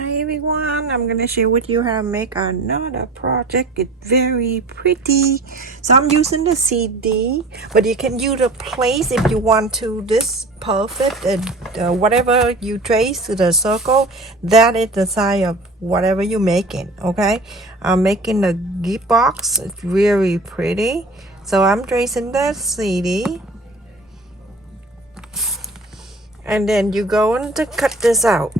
Hi everyone, I'm gonna share with you how to make another project. It's very pretty. So I'm using the CD, but you can use a place if you want to. This perfect, whatever you trace to the circle, that is the size of whatever you're making. Okay, I'm making the gift box. It's very pretty. So I'm tracing the CD, and then you're going to cut this out.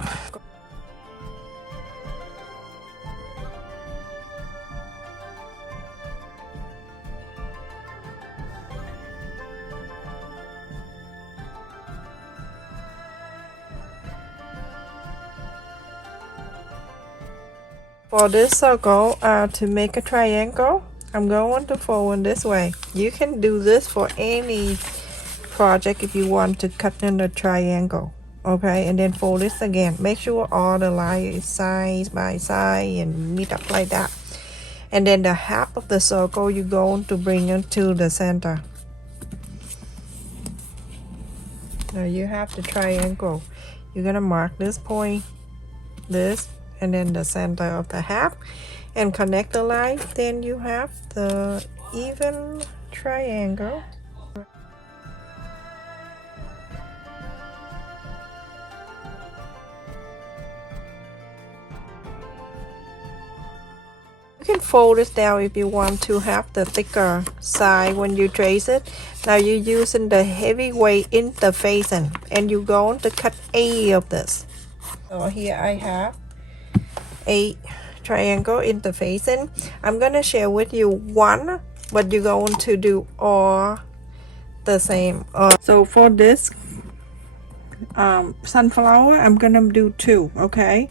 For this circle, to make a triangle, I'm going to fold in this way. You can do this for any project if you want to cut in a triangle. Okay, and then fold this again. Make sure all the lines is side by side and meet up like that. And then the half of the circle you're going to bring into the center. Now you have the triangle. You're gonna mark this point, this, and then the center of the half, and connect the line. Then you have the even triangle. You can fold this down if you want to have the thicker side when you trace it. Now you're using the heavyweight interfacing, and you're going to cut 8 of this. So here I have 8 triangle interfacing. I'm gonna share with you one, but you're going to do all the same. So for this sunflower, I'm gonna do 2. Okay.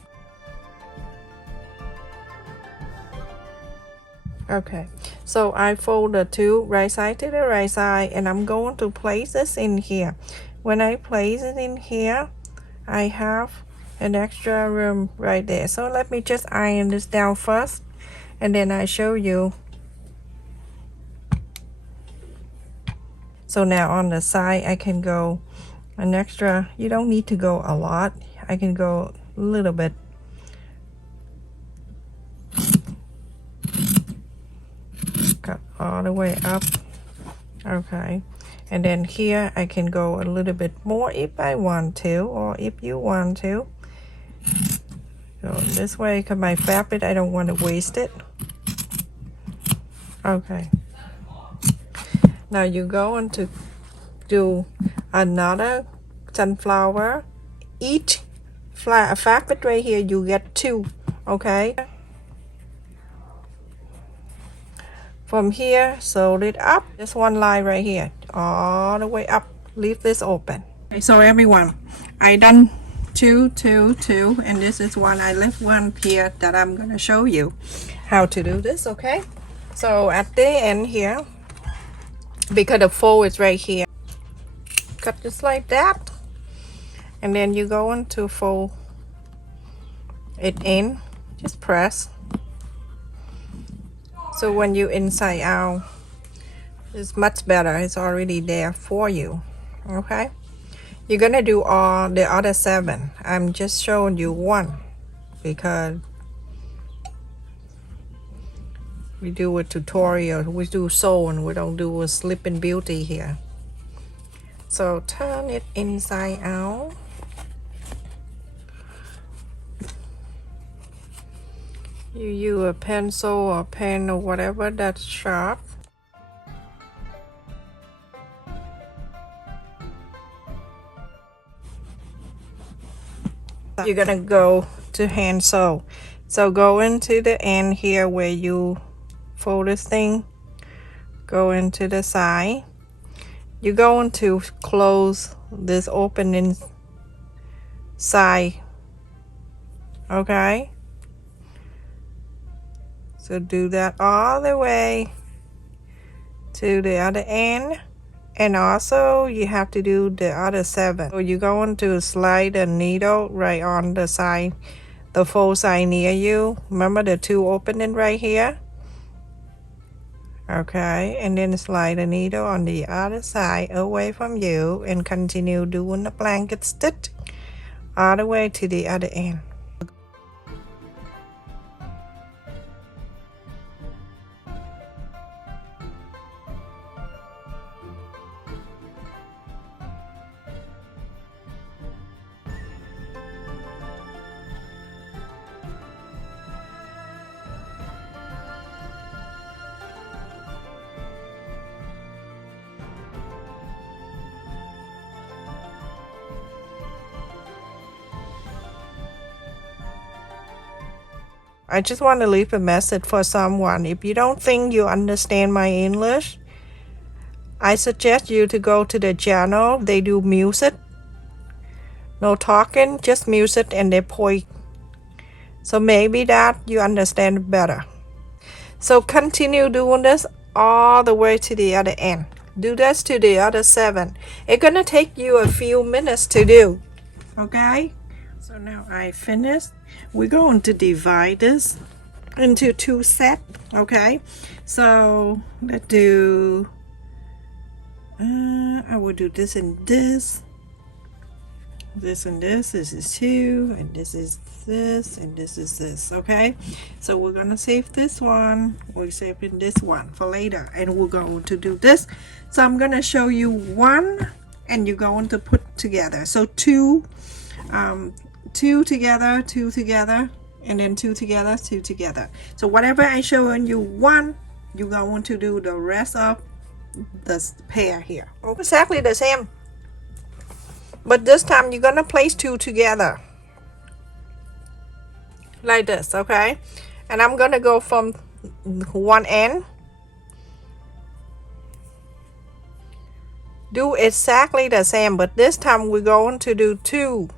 Okay, so I fold the 2 right side to the right side, and I'm going to place this in here. When I place it in here, I have an extra room right there. So let me just iron this down first, and then I show you. So now on the side, I can go an extra. You don't need to go a lot. I can go a little bit. Cut all the way up. Okay, and then here I can go a little bit more if I want to, or if you want to. Go this way, because my fabric, I don't want to waste it. Okay, now you're going to do another sunflower. Each fabric right here, you get 2. Okay, from here, sew it up. Just one line right here, all the way up. Leave this open. Okay, so everyone, I done 2, 2, 2, and this is one. I left one here that I'm gonna show you how to do this. Okay, so at the end here, because the fold is right here, cut just like that, and then you go into fold it in. Just press. So when you inside out, it's much better. It's already there for you. Okay, you're gonna do all the other 7. I'm just showing you one because we do a tutorial. We do sewing. We don't do a sleeping beauty here. So turn it inside out. You use a pencil or pen or whatever that's sharp. You're gonna go to hand sew. So go into the end here where you fold this thing. Go into the side. You're going to close this opening side. Okay. So do that all the way to the other end, and also you have to do the other 7. So you're going to slide the needle right on the side, the fold side near you. Remember the 2 opening right here? Okay, and then slide the needle on the other side away from you, and continue doing the blanket stitch all the way to the other end. I just want to leave a message for someone. If you don't think you understand my English, I suggest you to go to the channel. They do music. No talking, just music and they point. So maybe that you understand better. So continue doing this all the way to the other end. Do this to the other 7. It's gonna take you a few minutes to do. Okay? So now I finished. We're going to divide this into 2 sets. Okay? So let's do I will do this and this. This and this. This is 2, and this is this, and this is this. Okay, so we're gonna save this one. We're saving this one for later, and we're going to do this. So I'm gonna show you one, and you're going to put together. So 2 together, 2 together, and then 2 together, 2 together. So whatever I showing you one, you're going to do the rest of the pair here. Exactly the same. But this time you're gonna place 2 together like this, okay? And I'm gonna go from one end. Do exactly the same, but this time we're going to do 2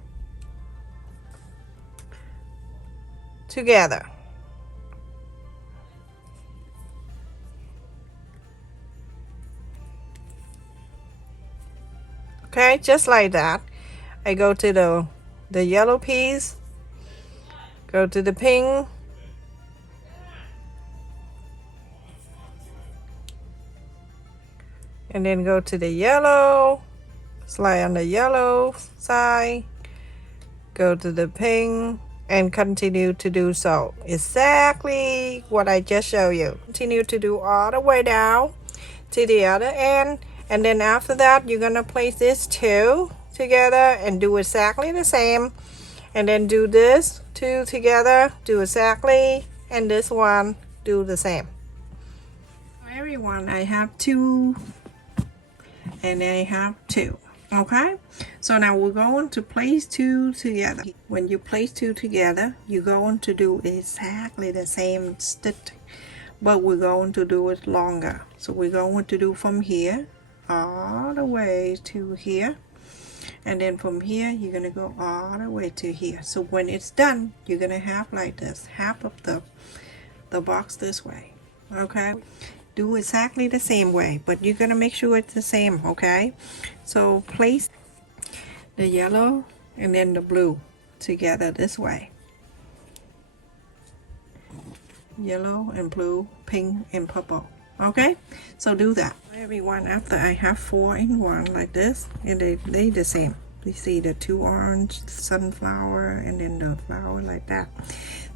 together. Okay, just like that. I go to the yellow piece, go to the pink, and then go to the yellow, slide on the yellow side, go to the pink, and continue to do so. Exactly what I just showed you. Continue to do all the way down to the other end. And then after that, you're gonna place this 2 together and do exactly the same. And then do this 2 together, do exactly, and this one, do the same. Everyone, I have 2, and I have 2. Okay, so now we're going to place 2 together. When you place 2 together, you're going to do exactly the same stitch, but we're going to do it longer. So we're going to do from here all the way to here, and then from here you're gonna go all the way to here. So when it's done, you're gonna have like this, half of the box this way. Okay, do exactly the same way, but you're gonna make sure it's the same. Okay, so place the yellow and then the blue together this way. Yellow and blue, pink and purple. Okay, so do that. Everyone, after I have 4 in 1 like this, and they the same. You see the 2 orange, sunflower, and then the flower like that.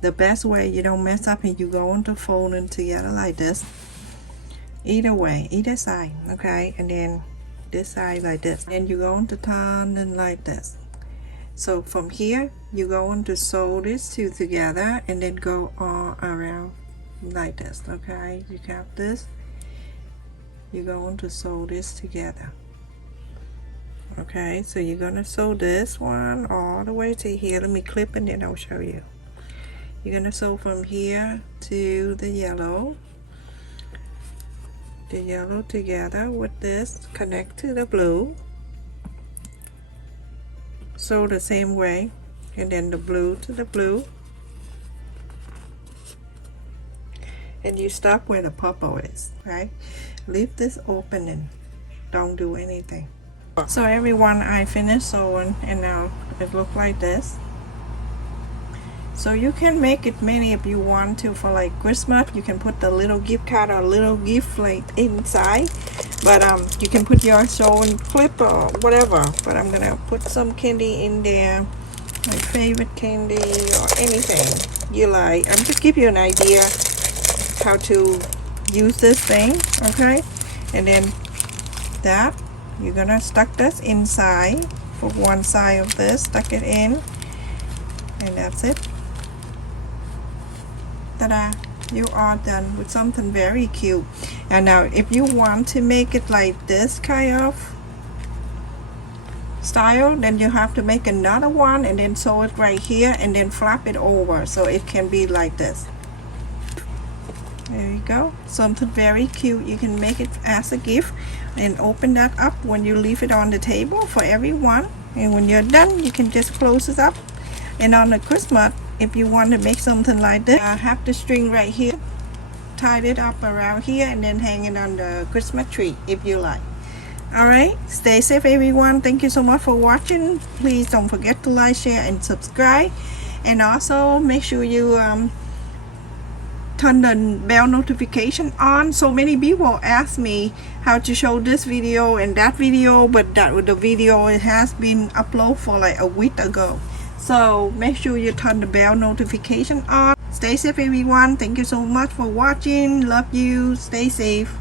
The best way you don't mess up is you go into folding together like this. Either way, either side, okay, and then this side like this. And you go into turn and like this. So from here, you're going to sew these 2 together and then go all around like this. Okay, you have this, you're going to sew this together. Okay, so you're going to sew this one all the way to here. Let me clip and then I'll show you. You're going to sew from here to the yellow together with this, connect to the blue, sew the same way, and then the blue to the blue, and you stop where the purple is. Right, leave this open and don't do anything. So everyone, I finished sewing and now it looks like this. So you can make it many if you want to. For like Christmas, you can put the little gift card or little gift like inside, but you can put your sewing clip or whatever, but I'm gonna put some candy in there, my favorite candy or anything you like. I'm just give you an idea how to use this thing. Okay, and then that you're gonna stuck this inside for one side of this, stuck it in, and that's it. Ta-da! You are done with something very cute. And now if you want to make it like this kind of style, then you have to make another one and then sew it right here and then flap it over so it can be like this. There you go, something very cute. You can make it as a gift and open that up when you leave it on the table for everyone, and when you're done you can just close it up. And on the Christmas, if you want to make something like this, I have the string right here, tie it up around here and then hang it on the Christmas tree if you like. Alright, stay safe everyone. Thank you so much for watching. Please don't forget to like, share and subscribe, and also make sure you turn the bell notification on. So many people ask me how to show this video and that video, but the video it has been uploaded for like a week ago. So make sure you turn the bell notification on. Stay safe everyone. Thank you so much for watching. Love you. Stay safe.